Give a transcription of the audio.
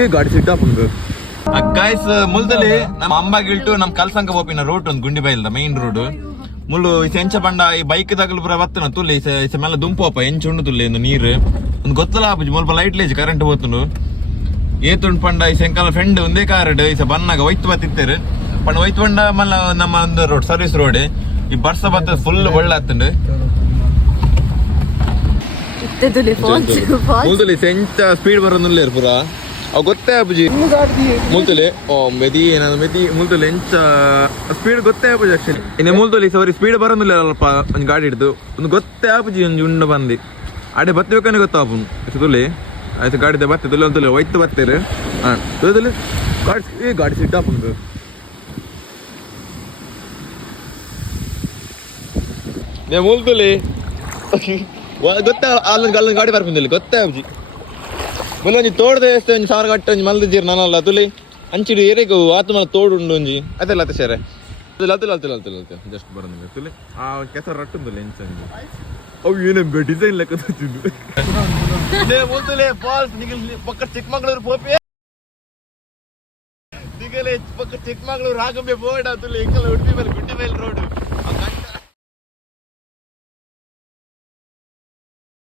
ಈ ಗಾಡಿ ಸಿಟ್ಟ ಗಾಯ್ಸ್ ಮುಲ್ದಲ್ಲಿ ನಮ್ಮ ಅಂಬಾಗಿಲ್ಟು ನಮ್ ಕಲ್ಸಂಕ ಹೋಪಿನ ರೋಡ್ ಒಂದು ಗುಂಡಿ ಬೈಲ್ದ ಮೈನ್ ರೋಡ್ ಮುಳ್ಳು ಈ ಎಂಚ ಬಂಡ ಈ ಬೈಕ್ ದಾಗಲು ಪುರ ಬತ್ತನ ತುಲ್ಲಿ ಇಸ ಮೇಲೆ ದುಂಪೋಪ ಎಂಚ ಉಂಡು ತುಲ್ಲಿ ಒಂದು ನೀರು. ಒಂದು ಗೊತ್ತಲ್ಲ ಆಪುಜಿ ಮುಲ್ಪ ಲೈಟ್ ಲೇಜ್ ಕರೆಂಟ್ ಹೋತುಂಡು. ಏತುಂಡು ಪಂಡ ಈ ಸೆಂಕಲ್ ಫ್ರೆಂಡ್ ಒಂದೇ ಕಾರಡ್ ಈಸ ಬನ್ನಾಗ ಒಯ್ತು ಬತ್ತಿತ್ತೇರು ಪಂಡ ಒಯ್ತು ಬಂಡ ಮಲ್ಲ ನಮ್ಮ ಒಂದು ರೋಡ್ ಸರ್ವಿಸ್ ರೋಡ್ ಈ ಬರ್ಸ ಬತ್ತ ಫುಲ್ ಒಳ್ಳೆ ಆತುಂಡು. ಮುಲ್ದಲ್ಲಿ ಎಂಚ ಸ್ಪೀಡ್ ಬರೋದಿಲ್ಲ ಪುರಾ. ಗೊತ್ತೇ ಆಪುಜಿ ಮುಲ್ತುಲೆ? ಓ, ಮೆದಿ, ಏನಾದ್ರು ಮೆದಿ, ಮುಲ್ತುಲೆ ಎಂಚ ಸ್ಪೀಡ್ ಗೊತ್ತೇ ಆಪುಜಿ ಆಕ್ಚುಲಿ ಇನ್ನೇ ಮುಲ್ತೊಲಿ ಸರಿ ಸ್ಪೀಡ್ ಬರೋದಿಲ್ಲ ಅಲ್ಲಪ್ಪ, ಒಂದು ಗಾಡಿ ಹಿಡಿದು. ಒಂದು ಗೊತ್ತೇ ಆಪುಜಿ ಒಂದು ಉಂಡ ಬಂದು. ಅಡೆ ಬತ್ತಬೇಕಂದ್ರೆ ಗೊತ್ತಾಪುನ್ ತುಲಿ. ಆಯ್ತು ಗಾಡಿ ಬತ್ತೆ ತುಲಿ, ಒಂದು ಒಯ್ತು ಬತ್ತೇರು ಹಾಂ ತುಲಿ. ಗಾಡಿ ಈ ಗಾಡಿ ಸಿಟ್ಟಾಪುಂಡು ಮುಲ್ತುಲಿ. ಗೊತ್ತಾ, ಅಲ್ಲೊಂದು ಗಾಡಿ ಬರ್ಬಂದಿಲ್ಲ, ಗೊತ್ತೇ ಮುಲ್ಲೊಂಜಿ ತೋಡ್ದೆ ಎಷ್ಟು ಒಂಜಿ ಸಾವಿರ ಕಟ್ಟ ಒಂಜಿ ಮಲ್ದಿದ್ದೀರಿ ನಾನಲ್ಲ ತುಲಿ ಅಂಚಿಡು ಏರಿಗೂ ಆತು ಮಲ ತೋಡು ಉಂಡು ಒಂಜಿ ಅದೆಲ್ಲ ಅತ್ತೆ ಸೇರೆ ಅದಿಲ್ಲ ಅದಿಲ್ಲ ಅದಿಲ್ಲ ಅದಿಲ್ಲ ಅದಿಲ್ಲ ಜಸ್ಟ್ ಬರೋದು ತುಲಿ ಆ ಕೆಸರು ರಟ್ಟುಂದಿಲ್ಲ ಎಂಚ ಅವು ಏನೇ ಡಿಸೈನ್ ಲೆಕ್ಕ ಫಾಲ್ಸ್ ನಿಗಲ್ ಪಕ್ಕ ಚಿಕ್ಕಮಗಳೂರು ಪೋಪಿ ನಿಗಲೆ ಪಕ್ಕ ಚಿಕ್ಕಮಗಳೂರು ಆಗಂಬೆ ಬೋರ್ಡ್ ತುಲಿ ಎಂಕಲ್ ಉಡುಪಿ ಮೇಲೆ ಗುಡ್ಡಿ